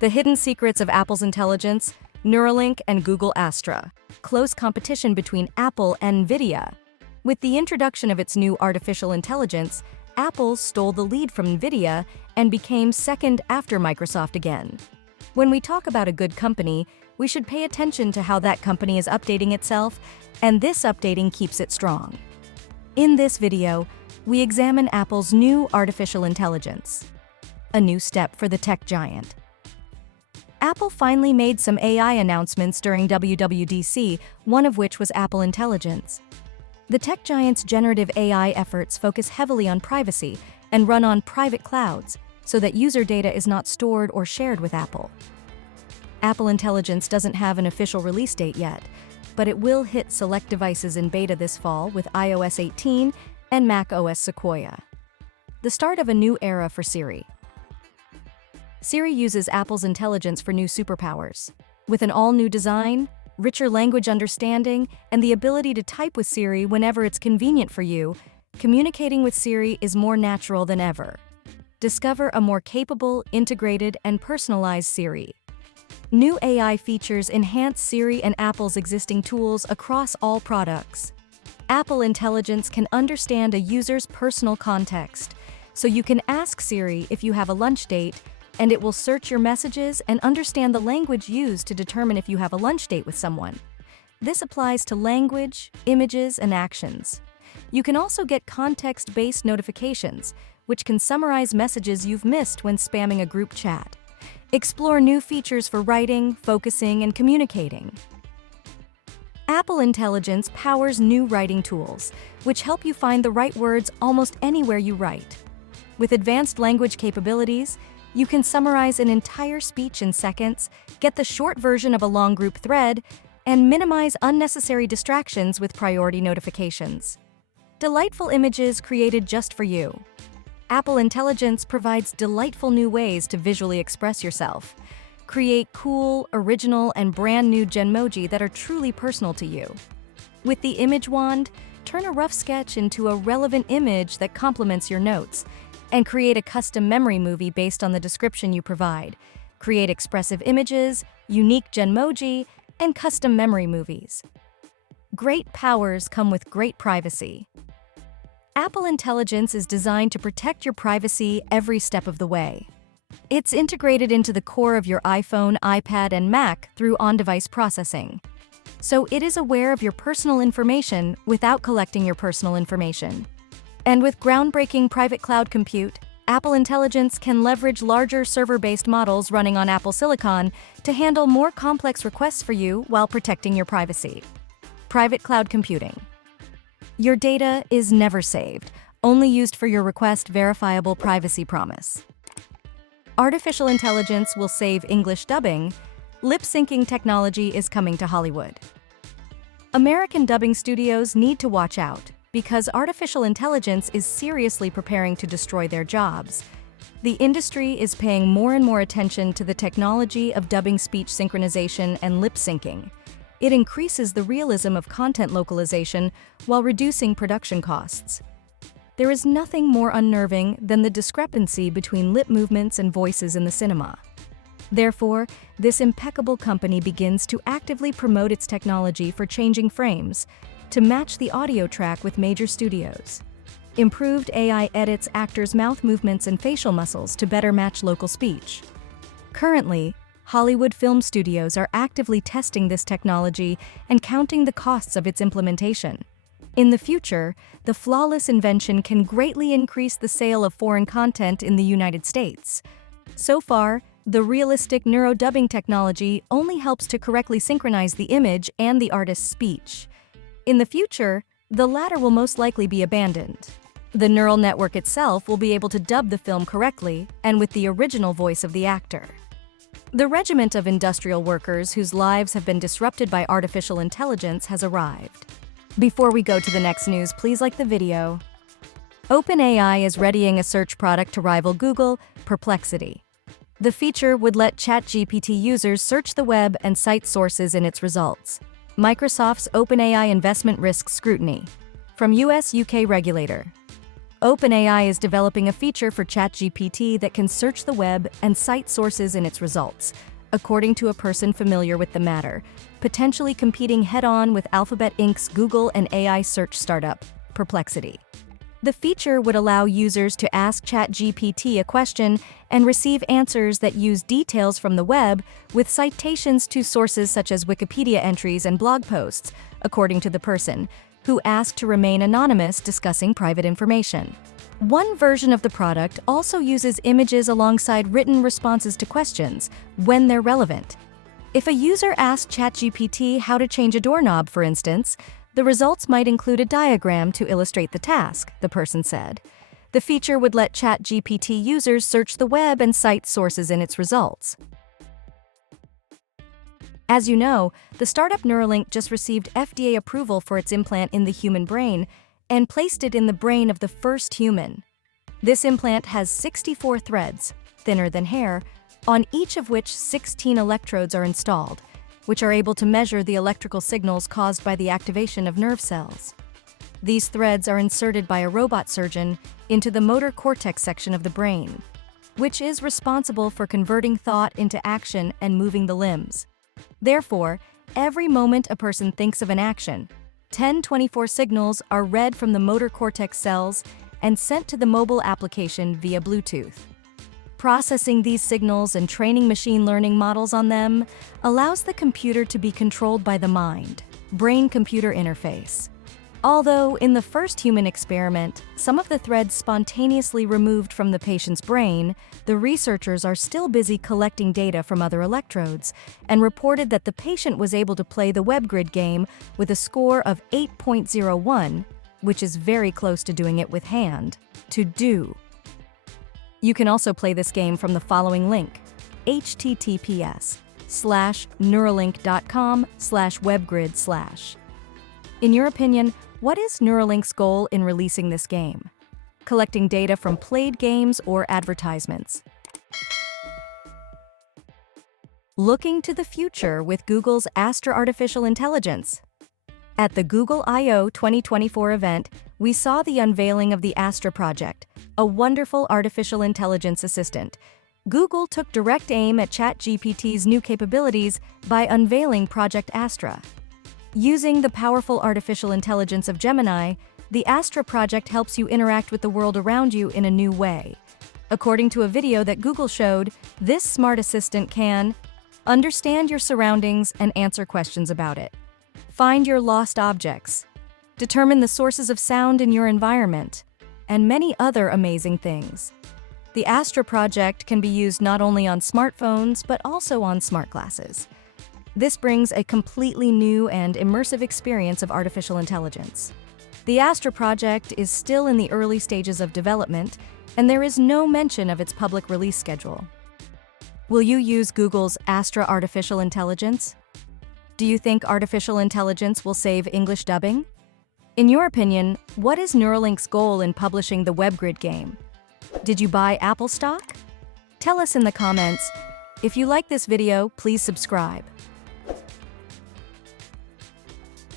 The hidden secrets of Apple's intelligence, Neuralink and Google Astra. Close competition between Apple and NVIDIA. With the introduction of its new artificial intelligence, Apple stole the lead from NVIDIA and became second after Microsoft again. When we talk about a good company, we should pay attention to how that company is updating itself, and this updating keeps it strong. In this video, we examine Apple's new artificial intelligence. A new step for the tech giant. Apple finally made some AI announcements during WWDC, one of which was Apple Intelligence. The tech giant's generative AI efforts focus heavily on privacy and run on private clouds so that user data is not stored or shared with Apple. Apple Intelligence doesn't have an official release date yet, but it will hit select devices in beta this fall with iOS 18 and macOS Sequoia. The start of a new era for Siri. Siri uses Apple's intelligence for new superpowers. With an all-new design, richer language understanding, and the ability to type with Siri whenever it's convenient for you, communicating with Siri is more natural than ever. Discover a more capable, integrated, and personalized Siri. New AI features enhance Siri and Apple's existing tools across all products. Apple Intelligence can understand a user's personal context, so you can ask Siri if you have a lunch date, and it will search your messages and understand the language used to determine if you have a lunch date with someone. This applies to language, images, and actions. You can also get context-based notifications, which can summarize messages you've missed when spamming a group chat. Explore new features for writing, focusing, and communicating. Apple Intelligence powers new writing tools, which help you find the right words almost anywhere you write. With advanced language capabilities, you can summarize an entire speech in seconds, get the short version of a long group thread, and minimize unnecessary distractions with priority notifications. Delightful images created just for you. Apple Intelligence provides delightful new ways to visually express yourself. Create cool, original, and brand new Genmoji that are truly personal to you. With the Image Wand, turn a rough sketch into a relevant image that complements your notes, and create a custom memory movie based on the description you provide. Create expressive images, unique Genmoji, and custom memory movies. Great powers come with great privacy. Apple Intelligence is designed to protect your privacy every step of the way. It's integrated into the core of your iPhone, iPad, and Mac through on-device processing. So it is aware of your personal information without collecting your personal information. And with groundbreaking private cloud compute, Apple Intelligence can leverage larger server-based models running on Apple Silicon to handle more complex requests for you while protecting your privacy. Private cloud computing. Your data is never saved, only used for your request verifiable privacy promise. Artificial intelligence will save English dubbing. Lip-syncing technology is coming to Hollywood. American dubbing studios need to watch out, because artificial intelligence is seriously preparing to destroy their jobs. The industry is paying more and more attention to the technology of dubbing speech synchronization and lip syncing. It increases the realism of content localization while reducing production costs. There is nothing more unnerving than the discrepancy between lip movements and voices in the cinema. Therefore, this impeccable company begins to actively promote its technology for changing frames, to match the audio track with major studios. Improved AI edits actors' mouth movements and facial muscles to better match local speech. Currently, Hollywood film studios are actively testing this technology and counting the costs of its implementation. In the future, the flawless invention can greatly increase the sale of foreign content in the United States. So far, the realistic neurodubbing technology only helps to correctly synchronize the image and the artist's speech. In the future, the latter will most likely be abandoned. The neural network itself will be able to dub the film correctly and with the original voice of the actor. The regiment of industrial workers whose lives have been disrupted by artificial intelligence has arrived. Before we go to the next news, please like the video. OpenAI is readying a search product to rival Google, Perplexity. The feature would let ChatGPT users search the web and cite sources in its results. Microsoft's OpenAI investment risk scrutiny. From US-UK regulator. OpenAI is developing a feature for ChatGPT that can search the web and cite sources in its results, according to a person familiar with the matter, potentially competing head-on with Alphabet Inc.'s Google and AI search startup, Perplexity. The feature would allow users to ask ChatGPT a question and receive answers that use details from the web with citations to sources such as Wikipedia entries and blog posts, according to the person, who asked to remain anonymous discussing private information. One version of the product also uses images alongside written responses to questions when they're relevant. If a user asked ChatGPT how to change a doorknob, for instance, the results might include a diagram to illustrate the task, the person said. The feature would let ChatGPT users search the web and cite sources in its results. As you know, the startup Neuralink just received FDA approval for its implant in the human brain and placed it in the brain of the first human. This implant has 64 threads, thinner than hair, on each of which 16 electrodes are installed, which are able to measure the electrical signals caused by the activation of nerve cells. These threads are inserted by a robot surgeon into the motor cortex section of the brain, which is responsible for converting thought into action and moving the limbs. Therefore, every moment a person thinks of an action, 1024 signals are read from the motor cortex cells and sent to the mobile application via Bluetooth. Processing these signals and training machine learning models on them allows the computer to be controlled by the mind, brain-computer interface. Although, in the first human experiment, some of the threads spontaneously removed from the patient's brain, the researchers are still busy collecting data from other electrodes and reported that the patient was able to play the WebGrid game with a score of 8.01, which is very close to doing it with hand, to do. You can also play this game from the following link, https://neuralink.com/webgrid/. In your opinion, what is Neuralink's goal in releasing this game? Collecting data from played games or advertisements? Looking to the future with Google's Astra artificial intelligence. At the Google I/O 2024 event, we saw the unveiling of the Astra project, a wonderful artificial intelligence assistant. Google took direct aim at ChatGPT's new capabilities by unveiling Project Astra. Using the powerful artificial intelligence of Gemini, the Astra project helps you interact with the world around you in a new way. According to a video that Google showed, this smart assistant can understand your surroundings and answer questions about it, find your lost objects, determine the sources of sound in your environment, and many other amazing things. The Astra project can be used not only on smartphones, but also on smart glasses. This brings a completely new and immersive experience of artificial intelligence. The Astra project is still in the early stages of development, and there is no mention of its public release schedule. Will you use Google's Astra artificial intelligence? Do you think artificial intelligence will save English dubbing? In your opinion, what is Neuralink's goal in publishing the WebGrid game? Did you buy Apple stock? Tell us in the comments. If you like this video, please subscribe.